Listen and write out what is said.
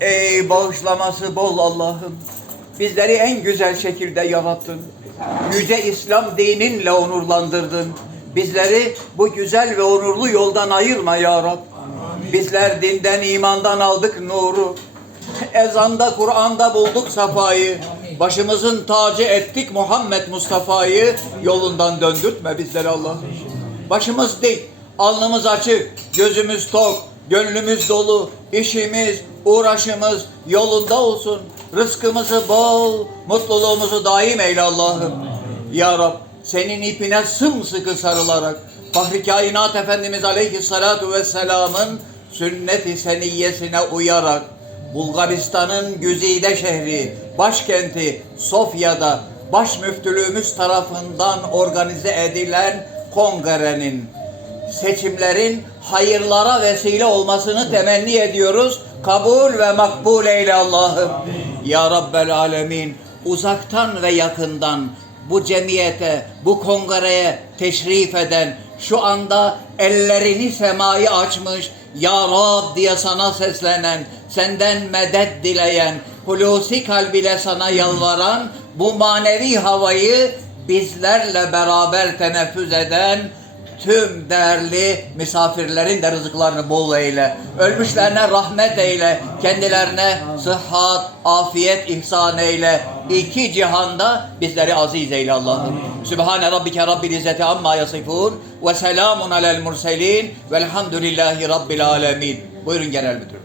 Ey bağışlaması bol Allah'ım. Bizleri en güzel şekilde yarattın. Yüce İslam dininle onurlandırdın. Bizleri bu güzel ve onurlu yoldan ayırma ya Rab. Bizler dinden, imandan aldık nuru. Ezanda, Kur'an'da bulduk safayı. Başımızın tacı ettik Muhammed Mustafa'yı. Yolundan döndürtme bizleri Allah'ım. Başımız dik, alnımız açık, gözümüz tok, gönlümüz dolu, işimiz, uğraşımız yolunda olsun. Rızkımızı bol, mutluluğumuzu daim eyle Allah'ım. Ya Rab, senin ipine sımsıkı sarılarak, Fahri Kainat Efendimiz Aleyhissalatu Vesselam'ın sünnet-i seniyyesine uyarak, Bulgaristan'ın güzide şehri, başkenti Sofya'da baş müftülüğümüz tarafından organize edilen kongrenin seçimlerin hayırlara vesile olmasını temenni ediyoruz. Kabul ve makbul eyle Allah'ım. Ya Rabbel Alemin uzaktan ve yakından bu cemiyete, bu kongreye teşrif eden, şu anda ellerini semaya açmış, Ya Rab diye sana seslenen, senden medet dileyen, hulusi kalbiyle sana yalvaran, bu manevi havayı bizlerle beraber teneffüs eden, tüm değerli misafirlerin de rızıklarını bol eyle. Ölmüşlerine rahmet eyle. Kendilerine sıhhat, afiyet ihsan eyle. İki cihanda bizleri aziz eyle Allah'ım. Sübhane rabbike rabbil izzeti amma yasifun ve selamun alel murselin velhamdülillahi rabbil alemin. Buyurun genel müdürüm.